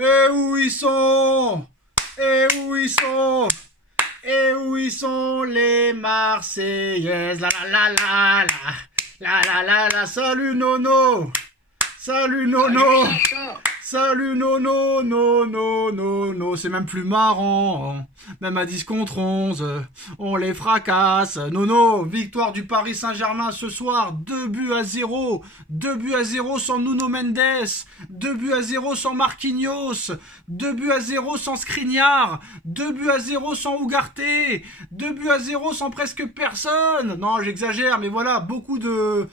Et où ils sont? Et où ils sont? Et où ils sont les Marseillaises? La la la la la la la la. Salut Nono. Salut Nono. Salut Nono, no. C'est même plus marrant. Même à 10 contre 11, on les fracasse. Nono, victoire du Paris Saint-Germain ce soir. 2-0. 2-0 sans Nuno Mendes. 2-0 sans Marquinhos. 2-0 sans Skriniar. 2-0 sans Ugarte. 2-0 sans presque personne. Non, j'exagère, mais voilà, beaucoup de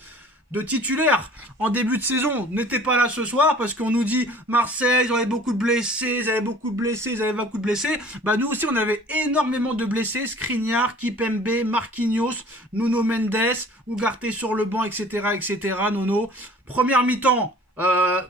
titulaires en début de saison n'étaient pas là ce soir parce qu'on nous dit Marseille, ils avaient beaucoup de blessés, ils avaient beaucoup de blessés. Bah nous aussi on avait énormément de blessés, Skriniar, Kipembe, Marquinhos, Nuno Mendes, Ugarte sur le banc, etc. Nono. Première mi-temps,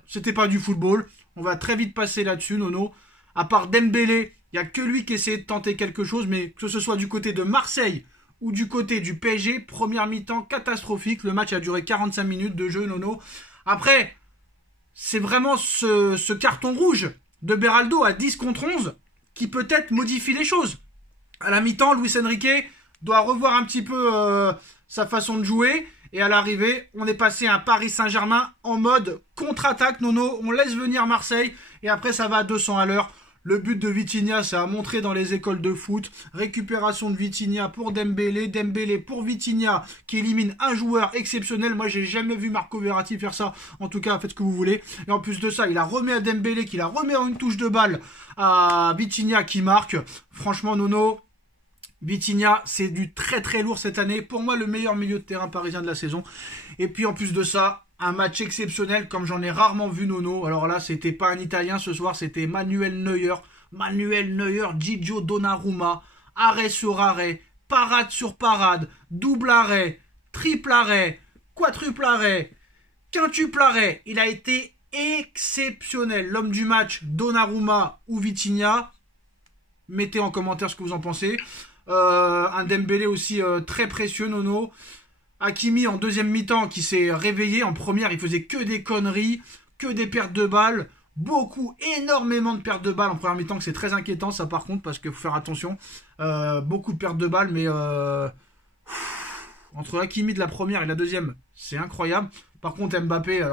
c'était pas du football. On va très vite passer là-dessus, Nono. À part Dembélé, il y a que lui qui essayait de tenter quelque chose, mais que ce soit du côté de Marseille ou du côté du PSG, première mi-temps catastrophique. Le match a duré 45 minutes de jeu, Nono. Après, c'est vraiment ce carton rouge de Beraldo à 10 contre 11 qui peut-être modifie les choses. À la mi-temps, Luis Enrique doit revoir un petit peu sa façon de jouer. Et à l'arrivée, on est passé à Paris Saint-Germain en mode contre-attaque, Nono. On laisse venir Marseille et après ça va à 200 à l'heure. Le but de Vitinha, c'est à montrer dans les écoles de foot. Récupération de Vitinha pour Dembélé. Dembélé pour Vitinha qui élimine un joueur exceptionnel. Moi, j'ai jamais vu Marco Verratti faire ça. En tout cas, faites ce que vous voulez. Et en plus de ça, il a remis à Dembélé, qu'il a remis en une touche de balle à Vitinha qui marque. Franchement, Nono, Vitinha, c'est du très très lourd cette année. Pour moi, le meilleur milieu de terrain parisien de la saison. Et puis en plus de ça, un match exceptionnel comme j'en ai rarement vu, Nono. Alors là, c'était pas un Italien ce soir, c'était Manuel Neuer. Manuel Neuer, Gigio Donnarumma. Arrêt sur arrêt, parade sur parade, double arrêt, triple arrêt, quadruple arrêt, quintuple arrêt. Il a été exceptionnel. L'homme du match, Donnarumma ou Vitinha. Mettez en commentaire ce que vous en pensez. Un Dembélé aussi très précieux, Nono. Hakimi en deuxième mi-temps qui s'est réveillé. En première, il faisait que des conneries, que des pertes de balles. Énormément de pertes de balles en première mi-temps, que c'est très inquiétant ça par contre, parce qu'il faut faire attention. Beaucoup de pertes de balles, mais entre Hakimi de la première et la deuxième, c'est incroyable. Par contre Mbappé,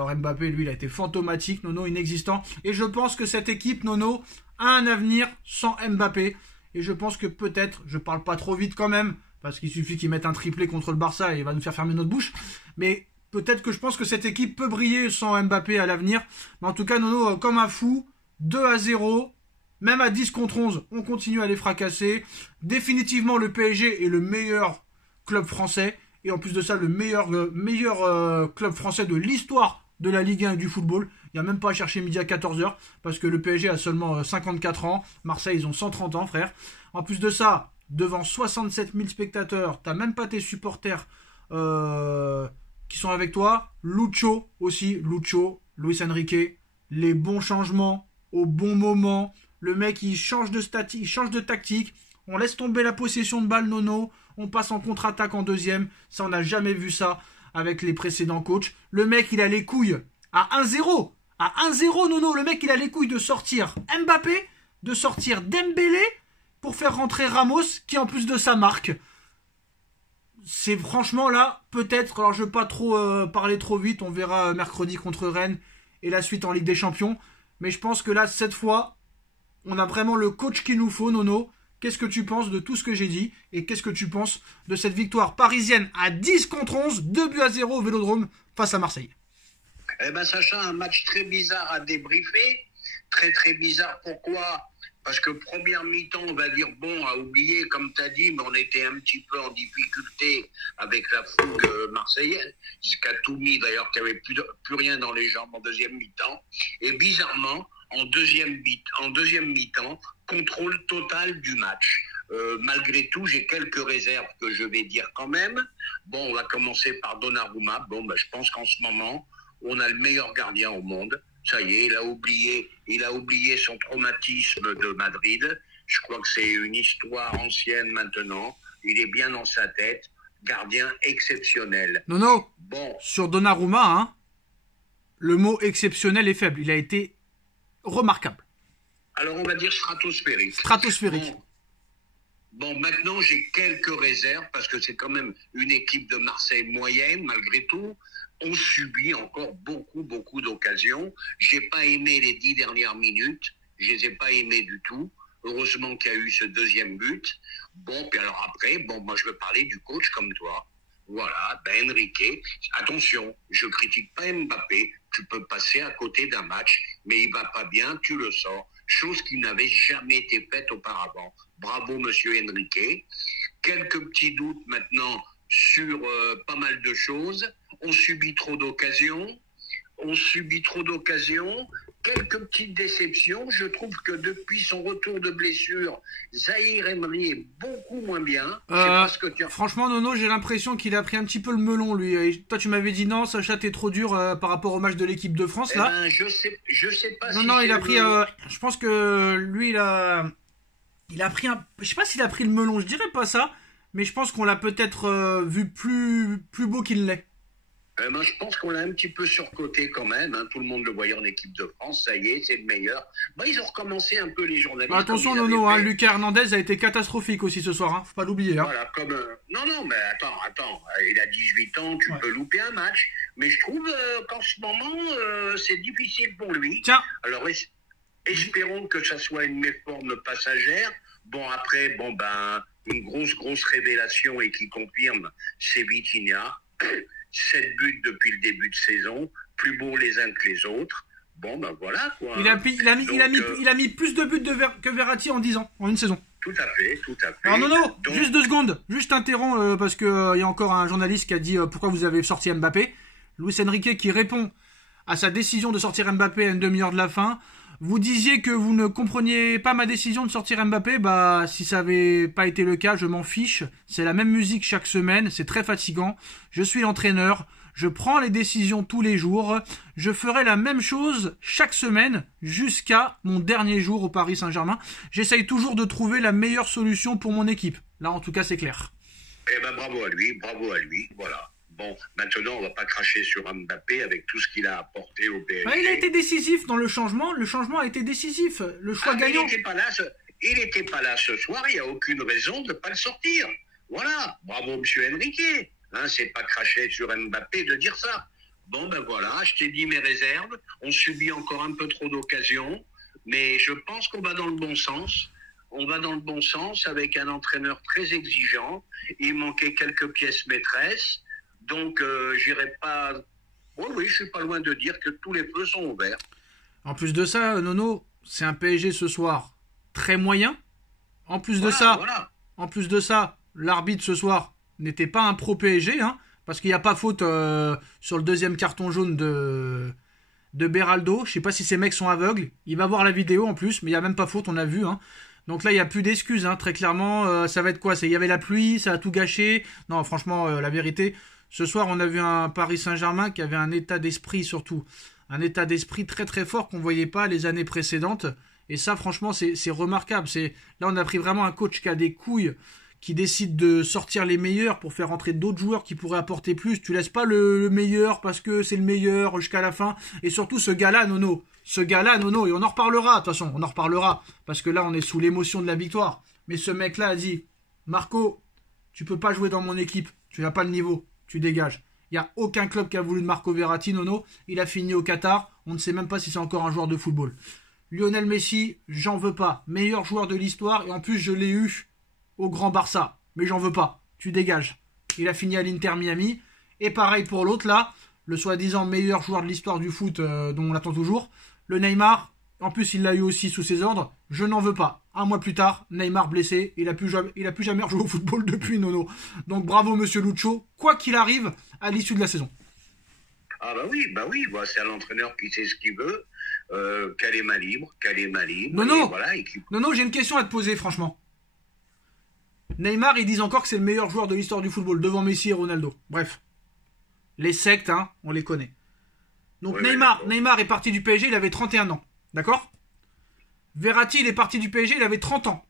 lui, il a été fantomatique, Nono, inexistant. Et je pense que cette équipe, Nono, a un avenir sans Mbappé. Et je pense que peut-être, je parle pas trop vite quand même, parce qu'il suffit qu'il mette un triplé contre le Barça et il va nous faire fermer notre bouche. Mais peut-être que je pense que cette équipe peut briller sans Mbappé à l'avenir. Mais en tout cas, Nono, comme un fou, 2-0, même à 10 contre 11, on continue à les fracasser. Définitivement, le PSG est le meilleur club français. Et en plus de ça, le meilleur club français de l'histoire de la Ligue 1 et du football. Il n'y a même pas à chercher midi à 14h, parce que le PSG a seulement 54 ans. Marseille, ils ont 130 ans, frère. En plus de ça, devant 67 000 spectateurs, t'as même pas tes supporters qui sont avec toi. Lucho aussi, Luis Enrique, les bons changements au bon moment. Le mec, il change de tactique. On laisse tomber la possession de balle, Nono. On passe en contre-attaque en deuxième. Ça, on n'a jamais vu ça avec les précédents coachs. Le mec, il a les couilles à 1-0. À 1-0, Nono, le mec, il a les couilles de sortir Mbappé, de sortir Dembélé, pour faire rentrer Ramos, qui en plus de ça marque. C'est franchement là, peut-être, alors je ne veux pas trop parler trop vite, on verra mercredi contre Rennes et la suite en Ligue des Champions. Mais je pense que là, cette fois, on a vraiment le coach qu'il nous faut, Nono. Qu'est-ce que tu penses de tout ce que j'ai dit? Et qu'est-ce que tu penses de cette victoire parisienne à 10 contre 11, 2-0 au Vélodrome face à Marseille? Eh ben, Sacha, un match très bizarre à débriefer. Très, très bizarre. Pourquoi? Parce que première mi-temps, on va dire, bon, à oublier, comme tu as dit, mais on était un petit peu en difficulté avec la fougue marseillaise. Scatoumi, d'ailleurs, qui avait plus rien dans les jambes en deuxième mi-temps. Et bizarrement, en deuxième mi-temps, contrôle total du match. Malgré tout, j'ai quelques réserves que je vais dire quand même. Bon, on va commencer par Donnarumma. Bon, ben, je pense qu'en ce moment, on a le meilleur gardien au monde. Ça y est, il a oublié son traumatisme de Madrid. Je crois que c'est une histoire ancienne maintenant. Il est bien dans sa tête. Gardien exceptionnel. Non. Bon. Sur Donnarumma, hein, le mot exceptionnel est faible. Il a été remarquable. Alors, on va dire stratosphérique. Stratosphérique. Bon, maintenant, j'ai quelques réserves parce que c'est quand même une équipe de Marseille moyenne, malgré tout. On subit encore beaucoup d'occasions. J'ai pas aimé les 10 dernières minutes. Je les ai pas aimées du tout. Heureusement qu'il y a eu ce deuxième but. Bon, puis alors après, moi, je veux parler du coach comme toi. Voilà, Enrique. Attention, je critique pas Mbappé. Tu peux passer à côté d'un match, mais il va pas bien, tu le sors. Chose qui n'avait jamais été faite auparavant. Bravo, monsieur Enrique. Quelques petits doutes maintenant sur pas mal de choses. On subit trop d'occasions. Quelques petites déceptions. Je trouve que depuis son retour de blessure, Zahir Emery est beaucoup moins bien. Je sais pas ce que tu... Franchement, Nono, j'ai l'impression qu'il a pris un petit peu le melon, lui. Et toi, tu m'avais dit non, Sacha, t'es trop dur par rapport au match de l'équipe de France, là. Je sais pas. Non, il a pris... je pense que lui, il a pris un... Je sais pas s'il a pris le melon, je dirais pas ça. Mais je pense qu'on l'a peut-être vu plus beau qu'il l'est. Je pense qu'on l'a un petit peu surcoté quand même. Tout le monde le voyait en équipe de France. Ça y est, c'est le meilleur. Ils ont recommencé un peu les journalistes. Attention, Nono, Lucas Hernandez a été catastrophique aussi ce soir. Faut pas l'oublier. Voilà, Non, mais attends. Il a 18 ans, tu peux louper un match. Mais je trouve qu'en ce moment, c'est difficile pour lui. Tiens. Alors, espérons que ça soit une méforme passagère. Bon, après, une grosse révélation et qui confirme, c'est Vitinha. 7 buts depuis le début de saison, plus beaux les uns que les autres. Voilà quoi. Il a mis plus de buts que Verratti en 10 ans, en une saison. Tout à fait. Alors Nono, juste 2 secondes, juste t'interromps parce que y a encore un journaliste qui a dit pourquoi vous avez sorti Mbappé. Luis Enrique qui répond à sa décision de sortir Mbappé à une demi-heure de la fin. Vous disiez que vous ne compreniez pas ma décision de sortir Mbappé, si ça avait pas été le cas, je m'en fiche. C'est la même musique chaque semaine, c'est très fatigant. Je suis l'entraîneur, je prends les décisions tous les jours. Je ferai la même chose chaque semaine jusqu'à mon dernier jour au Paris Saint-Germain. J'essaye toujours de trouver la meilleure solution pour mon équipe. Là, en tout cas, c'est clair. Bravo à lui, voilà. Bon, maintenant, on va pas cracher sur Mbappé avec tout ce qu'il a apporté au PSG. Il a été décisif dans le changement. Le changement a été décisif. Le choix gagnant. Il n'était pas là ce soir. Il n'y a aucune raison de ne pas le sortir. Voilà. Bravo, monsieur Enrique. C'est pas cracher sur Mbappé de dire ça. Voilà. Je t'ai dit mes réserves. On subit encore un peu trop d'occasions. Mais je pense qu'on va dans le bon sens. On va dans le bon sens avec un entraîneur très exigeant. Il manquait quelques pièces maîtresses. Donc, j'irai pas... Oui, je suis pas loin de dire que tous les feux sont ouverts. En plus de ça, Nono, c'est un PSG ce soir très moyen. En plus de ça, l'arbitre ce soir n'était pas un pro PSG, parce qu'il n'y a pas faute sur le deuxième carton jaune de Beraldo. Je sais pas si ces mecs sont aveugles. Il va voir la vidéo en plus, mais il n'y a même pas faute, on a vu. Donc là, il n'y a plus d'excuses, très clairement. Ça va être quoi ? Il y avait la pluie, ça a tout gâché. Non, franchement, la vérité... Ce soir, on a vu un Paris Saint-Germain qui avait un état d'esprit surtout. Un état d'esprit très très fort qu'on ne voyait pas les années précédentes. Et ça, franchement, c'est remarquable. Là, on a pris vraiment un coach qui a des couilles, qui décide de sortir les meilleurs pour faire entrer d'autres joueurs qui pourraient apporter plus. Tu laisses pas le meilleur parce que c'est le meilleur jusqu'à la fin. Et surtout, ce gars-là, Nono, et on en reparlera, de toute façon, parce que là, on est sous l'émotion de la victoire. Mais ce mec-là a dit, Marco, tu peux pas jouer dans mon équipe. Tu n'as pas le niveau. Tu dégages. Il n'y a aucun club qui a voulu de Marco Verratti, Nono. Il a fini au Qatar. On ne sait même pas si c'est encore un joueur de football. Lionel Messi, j'en veux pas. Meilleur joueur de l'histoire. Et en plus, je l'ai eu au Grand Barça. Mais j'en veux pas. Tu dégages. Il a fini à l'Inter Miami. Et pareil pour l'autre, là. Le soi-disant meilleur joueur de l'histoire du foot dont on l'attend toujours. Le Neymar. En plus, il l'a eu aussi sous ses ordres. Je n'en veux pas. Un mois plus tard, Neymar blessé. Il a plus jamais rejoué au football depuis, Nono. Donc bravo, monsieur Lucho. Quoi qu'il arrive à l'issue de la saison. Oui. C'est un entraîneur qui sait ce qu'il veut. Qu'elle est mal libre. Nono, voilà, Nono, j'ai une question à te poser, franchement. Neymar, ils disent encore que c'est le meilleur joueur de l'histoire du football, devant Messi et Ronaldo. Bref. Les sectes, on les connaît. Donc Neymar est parti du PSG, il avait 31 ans. D'accord ? Verratti, il est parti du PSG, il avait 30 ans.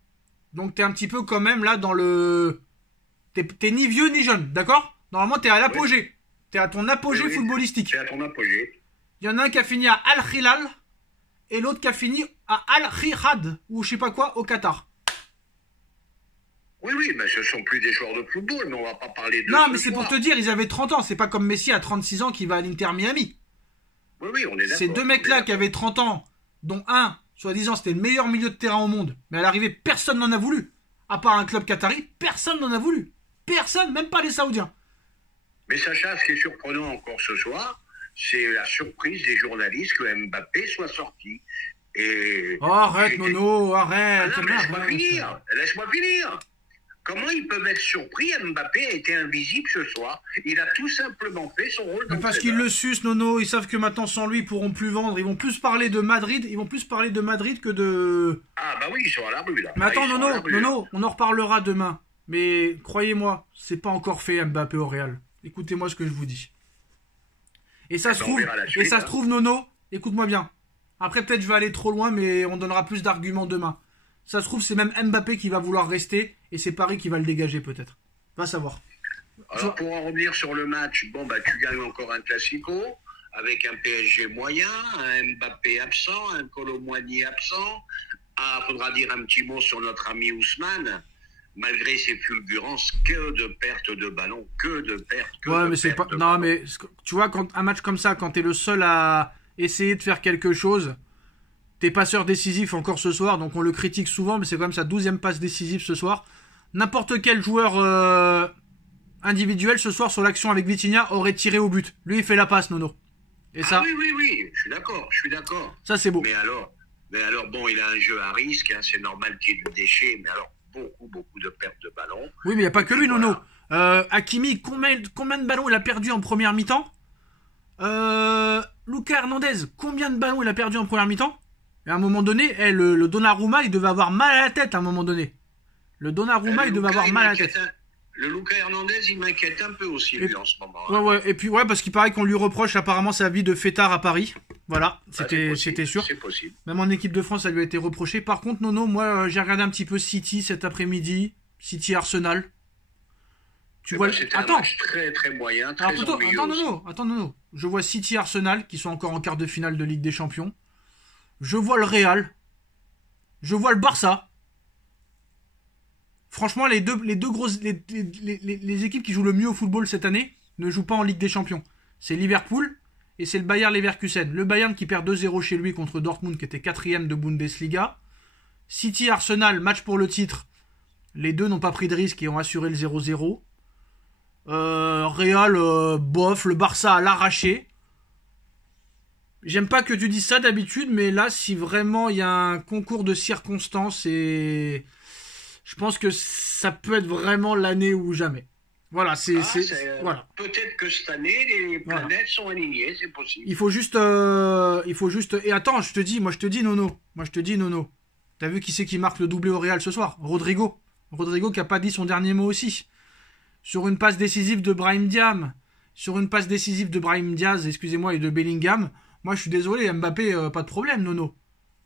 Donc t'es un petit peu quand même là dans le... T'es ni vieux ni jeune, d'accord ? Normalement t'es à l'apogée. Oui. T'es à ton apogée footballistique. T'es à ton apogée. Il y en a un qui a fini à Al Hilal et l'autre qui a fini à Al-Riyad, ou je sais pas quoi, au Qatar. Oui, mais ce sont plus des joueurs de football, mais on va pas parler de... Non, mais c'est pour te dire, ils avaient 30 ans. C'est pas comme Messi à 36 ans qui va à l'Inter Miami. Oui, on est d'accord. Ces deux mecs-là qui avaient 30 ans, dont un, soi-disant, c'était le meilleur milieu de terrain au monde. Mais à l'arrivée, personne n'en a voulu. À part un club qatari, personne n'en a voulu. Personne, même pas les Saoudiens. Mais Sacha, ce qui est surprenant encore ce soir, c'est la surprise des journalistes que Mbappé soit sorti. Et oh, arrête, Nono, arrête. Ah non, laisse-moi finir. Comment ils peuvent être surpris? Mbappé a été invisible ce soir. Il a tout simplement fait son rôle. Parce qu'ils le sucent, Nono. Ils savent que maintenant, sans lui, ils pourront plus vendre. Ils vont plus parler de Madrid. Ils vont plus parler de Madrid que de... Ah bah oui, ils sont à la rue, là. Mais attends, Nono, on en reparlera demain. Mais croyez-moi, c'est pas encore fait Mbappé au Real. Écoutez-moi ce que je vous dis. Et ça se trouve, Nono, écoute-moi bien. Après, peut-être je vais aller trop loin, mais on donnera plus d'arguments demain. Ça se trouve, c'est même Mbappé qui va vouloir rester et c'est Paris qui va le dégager peut-être. Va savoir. Alors, pour en revenir sur le match, bon, bah, tu gagnes encore un Classico avec un PSG moyen, un Mbappé absent, un Colomboigny absent. Ah, faudra dire un petit mot sur notre ami Ousmane. Malgré ses fulgurances, que de pertes de ballon, Ouais, mais c'est pas... Non, mais tu vois, quand un match comme ça, quand t'es le seul à essayer de faire quelque chose, t'es passeur décisif encore ce soir, donc on le critique souvent, mais c'est quand même sa 12e passe décisive ce soir. N'importe quel joueur individuel ce soir sur l'action avec Vitinha aurait tiré au but. Lui, il fait la passe, Nono. Et ça... oui, je suis d'accord. Ça, c'est beau. Mais alors, bon, il a un jeu à risque, hein, c'est normal qu'il y ait du déchet, mais alors, beaucoup de pertes de ballon. Oui, mais il n'y a pas que lui, Nono. Hakimi, combien de ballons il a perdu en première mi-temps? Lucas Hernandez, combien de ballons il a perdu en première mi-temps? Et à un moment donné, le Donnarumma, il devait avoir mal à la tête à un moment donné. Le Donnarumma, il devait avoir mal à la tête. Le Lucas Hernandez, il m'inquiète un peu aussi, lui, en ce moment. Hein. Ouais, et puis, parce qu'il paraît qu'on lui reproche apparemment sa vie de fêtard à Paris. Voilà, c'était sûr. C'est possible. Même en équipe de France, ça lui a été reproché. Par contre, Nono, moi, j'ai regardé un petit peu City cet après-midi. City Arsenal. Tu vois, c'était un match très, très moyen, très ennuyeux. Attends, Nono. Je vois City Arsenal, qui sont encore en quart de finale de Ligue des Champions. Je vois le Real. Je vois le Barça. Franchement, les deux grosses, les équipes qui jouent le mieux au football cette année ne jouent pas en Ligue des Champions. C'est Liverpool et c'est le Bayer Leverkusen. Le Bayern qui perd 2-0 chez lui contre Dortmund qui était 4e de Bundesliga. City Arsenal, match pour le titre. Les deux n'ont pas pris de risque et ont assuré le 0-0. Real, bof, le Barça à l'arraché. J'aime pas que tu dises ça d'habitude, mais là, si vraiment il y a un concours de circonstances et... Je pense que ça peut être vraiment l'année ou jamais. Voilà, voilà. Peut-être que cette année, les planètes sont alignées, c'est possible. Il faut juste... Et attends, moi je te dis, Nono. T'as vu qui c'est qui marque le doublé au Real ce soir? Rodrigo. Rodrigo qui a pas dit son dernier mot aussi. Sur une passe décisive de Brahim Diaz, excusez-moi, et de Bellingham. Moi, je suis désolé, Mbappé, pas de problème, Nono.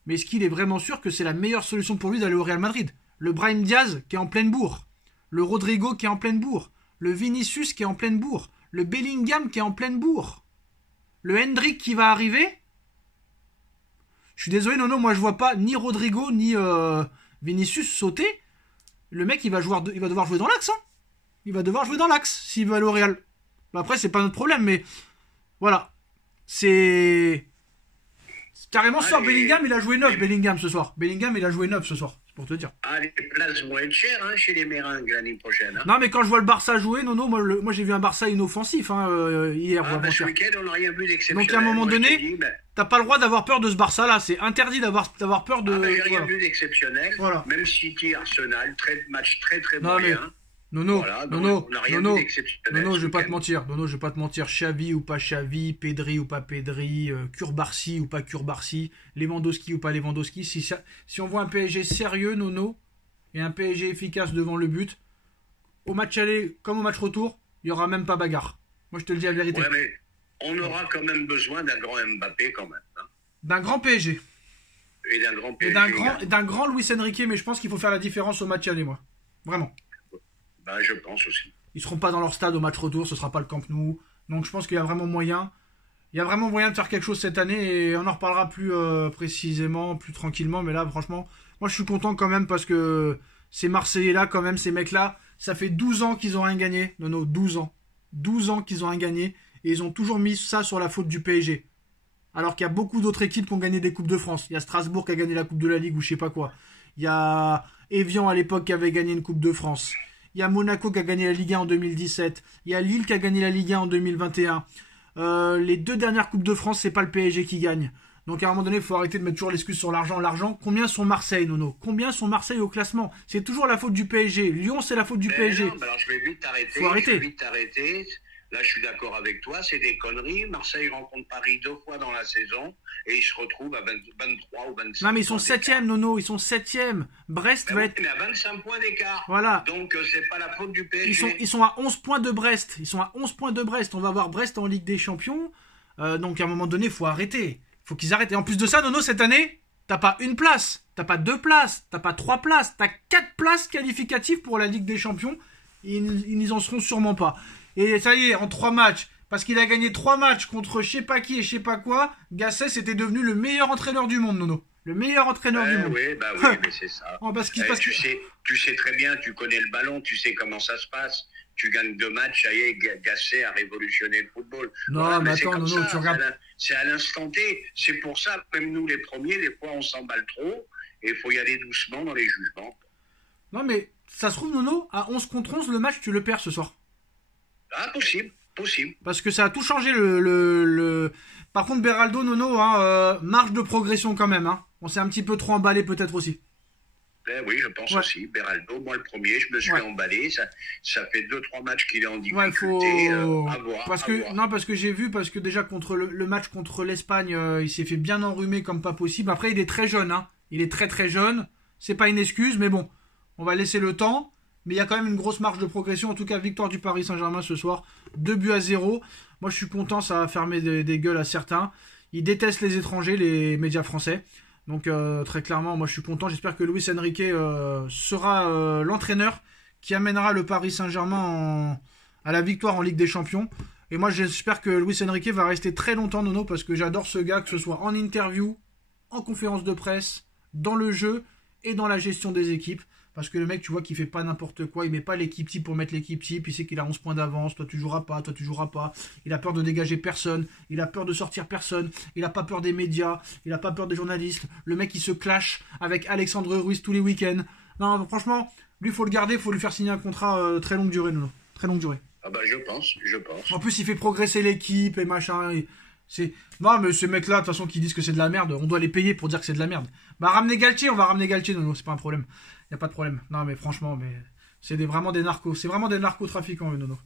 Mais est-ce qu'il est vraiment sûr que c'est la meilleure solution pour lui d'aller au Real Madrid? Le Brahim Diaz qui est en pleine bourre. Le Rodrigo qui est en pleine bourre. Le Vinicius qui est en pleine bourre. Le Bellingham qui est en pleine bourre. Le Hendrick qui va arriver. Je suis désolé, Nono, moi je vois pas ni Rodrigo ni Vinicius sauter. Le mec, il va devoir jouer dans l'axe. Hein. Il va devoir jouer dans l'axe s'il veut aller au Real. Bah après, c'est pas notre problème, mais voilà. C'est... Carrément, ce soir, Bellingham, il a joué 9, Bellingham, ce soir. Pour te dire. Ah, les places vont être chères chez les Méringues l'année prochaine. Hein. Non, mais quand je vois le Barça jouer, Nono, moi j'ai vu un Barça inoffensif hier. Ce week-end, on n'a rien vu d'exceptionnel. Donc à un moment donné, t'as pas le droit d'avoir peur de ce Barça-là. C'est interdit d'avoir peur de... j'ai rien vu d'exceptionnel. Voilà. Même City, Arsenal, match très très moyen. Nono, je vais pas te mentir. Xavi ou pas Xavi, Pedri ou pas Pedri, Kurbarsi ou pas Kurbarsi, Lewandowski ou pas Lewandowski. Si on voit un PSG sérieux, Nono, et un PSG efficace devant le but, au match aller comme au match retour, il y aura même pas bagarre. Moi, je te le dis la vérité. Ouais, mais on aura quand même besoin d'un grand Mbappé quand même. Hein. D'un grand PSG. Et d'un grand PSG. Et d'un grand Luis Enrique, mais je pense qu'il faut faire la différence au match aller, moi. Vraiment. Ben, je pense aussi. Ils seront pas dans leur stade au match retour, ce sera pas le Camp Nou. Donc je pense qu'il y a vraiment moyen. Il y a vraiment moyen de faire quelque chose cette année et on en reparlera plus précisément, plus tranquillement. Mais là, franchement, moi je suis content quand même parce que ces Marseillais-là, quand même, ces mecs-là, ça fait 12 ans qu'ils ont rien gagné. Non, 12 ans. 12 ans qu'ils ont rien gagné et ils ont toujours mis ça sur la faute du PSG. Alors qu'il y a beaucoup d'autres équipes qui ont gagné des Coupes de France. Il y a Strasbourg qui a gagné la Coupe de la Ligue ou je sais pas quoi. Il y a Evian à l'époque qui avait gagné une Coupe de France. Il y a Monaco qui a gagné la Ligue 1 en 2017. Il y a Lille qui a gagné la Ligue 1 en 2021. Les 2 dernières Coupes de France, c'est pas le PSG qui gagne. Donc à un moment donné, il faut arrêter de mettre toujours l'excuse sur l'argent. L'argent, combien sont Marseille, Nono? Combien sont Marseille au classement? C'est toujours la faute du PSG. Lyon, c'est la faute du PSG. Non, alors je vais vite t'arrêter. Faut arrêter. Je vais vite t'arrêter. Là, je suis d'accord avec toi, c'est des conneries. Marseille rencontre Paris 2 fois dans la saison et ils se retrouvent à 23 ou 25. Non, mais ils sont 7e, Nono, ils sont 7e. Brest va être. Mais à 25 points d'écart. Voilà. Donc, c'est pas la faute du PSG. Ils sont à 11 points de Brest. Ils sont à 11 points de Brest. On va voir Brest en Ligue des Champions. Donc, à un moment donné, il faut arrêter. Il faut qu'ils arrêtent. Et en plus de ça, Nono, cette année, t'as pas une place, t'as pas 2 places, t'as pas 3 places, t'as 4 places qualificatives pour la Ligue des Champions. Ils n'y en seront sûrement pas. Et ça y est, en 3 matchs, parce qu'il a gagné 3 matchs contre je sais pas qui et je sais pas quoi, Gasset était devenu le meilleur entraîneur du monde, Nono. Le meilleur entraîneur du monde. Oui, mais c'est ça. Tu sais très bien, tu connais le ballon, tu sais comment ça se passe. Tu gagnes 2 matchs, ça y est, Gasset a révolutionné le football. Non, voilà, mais attends, Nono, tu regardes. C'est à l'instant T. C'est pour ça, même nous les premiers, des fois on s'emballe trop et il faut y aller doucement dans les jugements. Non, mais ça se trouve, Nono, à 11 contre 11, le match, tu le perds ce soir. Ah, possible. Parce que ça a tout changé. Par contre, Beraldo, Nono, marge de progression quand même. Hein. On s'est un petit peu trop emballé peut-être aussi. Oui, je pense aussi. Beraldo, moi le premier, je me suis emballé. Ça fait 2-3 matchs qu'il est en difficulté. Parce que j'ai vu, parce que déjà contre le match contre l'Espagne, il s'est fait bien enrhumer comme pas possible. Après, il est très jeune. Hein. Il est très très jeune. C'est pas une excuse, mais bon, on va laisser le temps. Mais il y a quand même une grosse marge de progression. En tout cas, victoire du Paris Saint-Germain ce soir. 2-0. Moi, je suis content. Ça va fermer des gueules à certains. Ils détestent les étrangers, les médias français. Donc, très clairement, moi, je suis content. J'espère que Luis Enrique sera l'entraîneur qui amènera le Paris Saint-Germain à la victoire en Ligue des Champions. Et moi, j'espère que Luis Enrique va rester très longtemps, Nono, parce que j'adore ce gars, que ce soit en interview, en conférence de presse, dans le jeu et dans la gestion des équipes. Parce que le mec, tu vois qu'il fait pas n'importe quoi. Il met pas l'équipe type pour mettre l'équipe type. Il sait qu'il a 11 points d'avance. Toi, tu joueras pas. Il a peur de dégager personne. Il a peur de sortir personne. Il a pas peur des médias. Il a pas peur des journalistes. Le mec, il se clash avec Alexandre Ruiz tous les week-ends. Non, franchement, lui, faut le garder. Faut lui faire signer un contrat très longue durée, Nono. Très longue durée. Ah bah, je pense. En plus, il fait progresser l'équipe et machin. Non, mais ces mecs-là, de toute façon, qui disent que c'est de la merde, on doit les payer pour dire que c'est de la merde. Bah, ramener Galtier, on va ramener Galtier, Nono. C'est pas un problème. Y a pas de problème. Non, mais franchement, c'est vraiment des narcos. C'est vraiment des narcotrafiquants, Nono.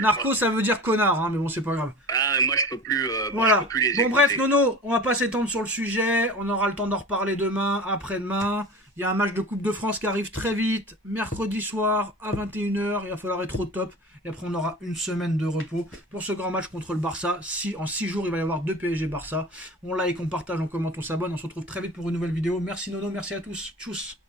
Narco, ça veut dire connard, hein, mais bon, c'est pas grave. Ah, moi, je peux plus. Voilà. Je peux plus les bon, écouter. bref, Nono, on va pas s'étendre sur le sujet. On aura le temps d'en reparler demain, après-demain. Il y a un match de Coupe de France qui arrive très vite, mercredi soir à 21h. Il va falloir être au top. Et après, on aura une semaine de repos pour ce grand match contre le Barça. En 6 jours, il va y avoir 2 PSG Barça. On like, on partage, on commente, on s'abonne. On se retrouve très vite pour une nouvelle vidéo. Merci Nono, merci à tous. Tchuss.